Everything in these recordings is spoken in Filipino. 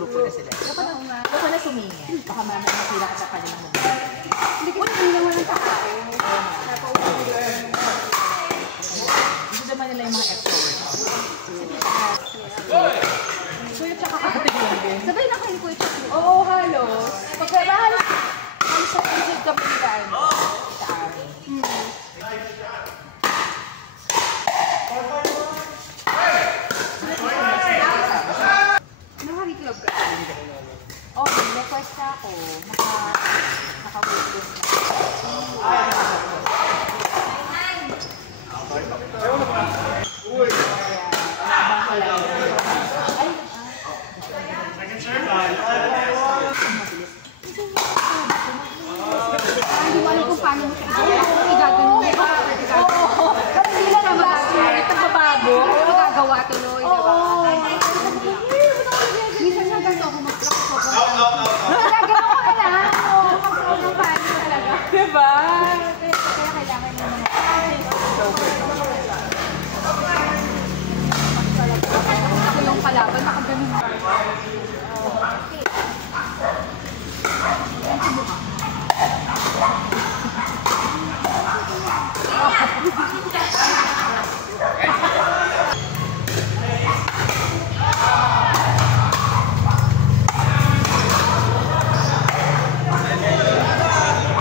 grupo na sila. Huwag ka na sumingin. Baka mamaya makila ka sa kanila mo. Hindi ko naman ang tao. Gusto naman nila yung mga extra words. Kuya tsaka kapatid lang. Sabay na kayo kuya tsaka. Oo, halos. Pagkabahal, ang sa-isip kami nila sa amin. Nakakiklog ka? Oo, request ka ako. Naka-waitlist na. Hindi mo alam kung paano mo siya igagawin mo. Hindi na naman. Nagbabago. Magagawa tuloy. Minsan nga ganito ako mag-block ko. Gagawa ka na. Mag-block ng paano talaga. Diba? Kaya kailangan mo mga ako yung kalaban, makagaling.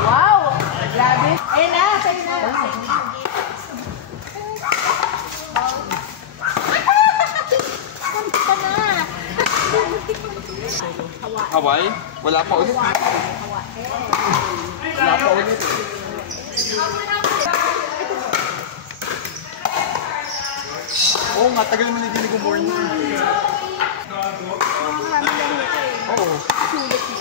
Wow! Grabe. Ayun na, sa'yo na. Hawaii? Wala pa ulit. Wala pa ulit. Oo nga, tagal naman yung dinig ko morning. Oo. Sulit mo.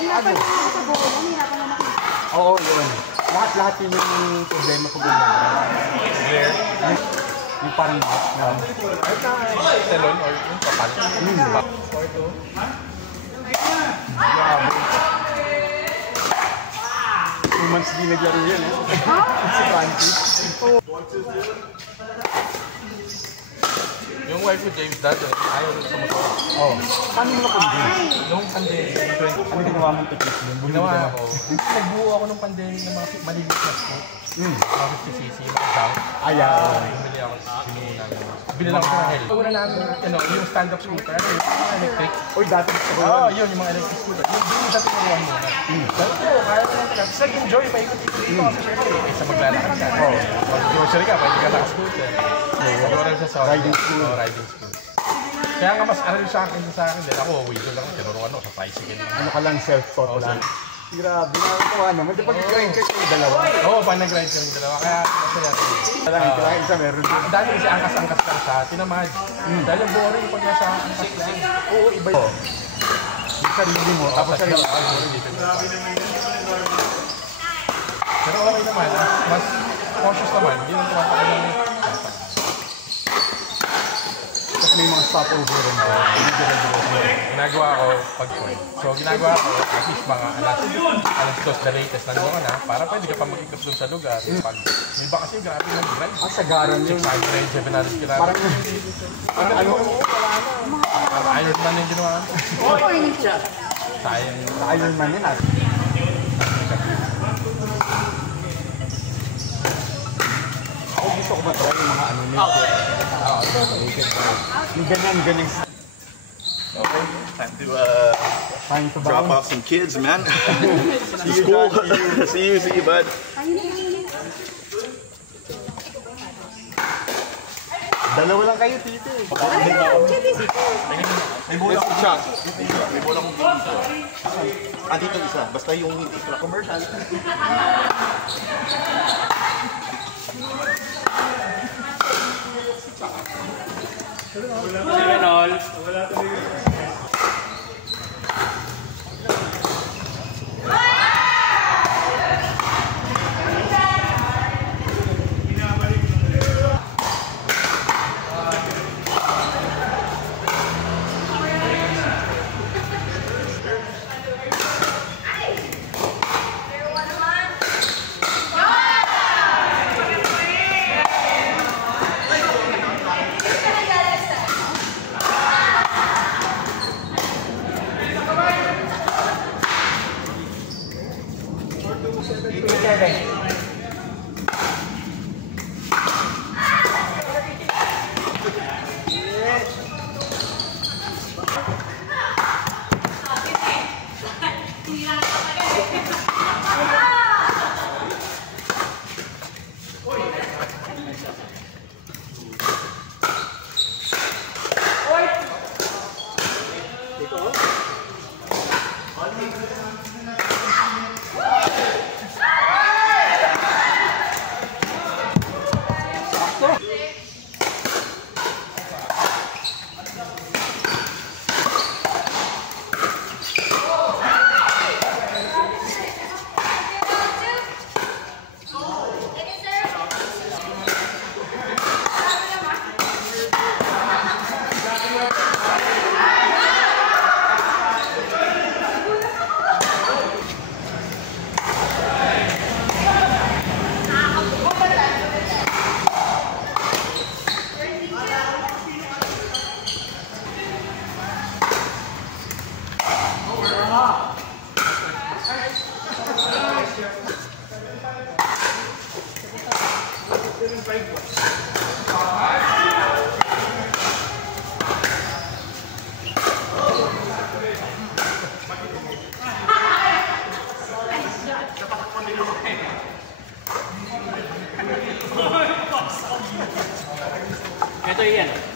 Hirapan na sa buo mo, hirapan na nakita. Oo, yun. Lahat-lahat yun yung problema ko ganda. Where? Yung parang salon or yung kapal. Grabe. 2 months din naglaro yan eh. Si Francis. Yung wife ko James dad, ayaw rin sa motor. Oo. Paano mo na-convince? Noong pandemic. Ano ginawa mong tickets yun? Ginawa ako. Nagbuo ako ng pandemic ng mga maliliit na scoop. Mga 50cc, mga jump. Ayaw. Bumili ako. Binili ako ng hell. Una namin, yung stand-up scooter, yung electric. Uy, dati gusto ko yun. Oo, yun, yung mga electric scooter. Yung dati naruhan muna. Sabi ko, kaya ko lang talaga. Sige, enjoy, paikot-ikot dito kasi syempre. Kaysa maglalakad ka. Pag-grocery ka, pwede ka naka-scooter. Siguro sa riding school. Riding school. Kaya nga mas aral sa akin din. Ako, wiggle lang. Tinuruan ako sa tricycle. Ano ka lang, self-taught lang. Grabe, nakakatawa naman. Di pag-grind ka yung dalawa? Oo, pag nag-grind ka yung dalawa. Kaya masaya. Kaya isa meron din. Dahil kasi angkas-angkas lang sa tinamad. Dahil yung boring pag nasa angkas lang. Oo, iba yun. Yung sarili mo, tapos sarili mo. Pero okay naman. Mas conscious naman. Hindi naman tumatakay lang. Tapos may mga stopover rin. Ginagawa ko pag-point. So ginagawa ko at least mga alas 2 na latest nandun ka na para pwede ka pa mag-ikot doon sa lugar. Pag may ba kasi grabe mag-drive. Sagaran yun. 600, 700 kilometers. Parang ano? Parang Ironman yung ginawa ko. Oo, yun siya. Sayang. Ironman yun at. Ako gusto ko ba-try yung mga ano nito? Yung ganyan. Okay, time to drop off some kids, man. See you, school. See you, bud. Dalawa lang kayo, tito. May bola akong shot. May bola akong dito. Andito isa. Basta yung commercial. Wala Ito yan.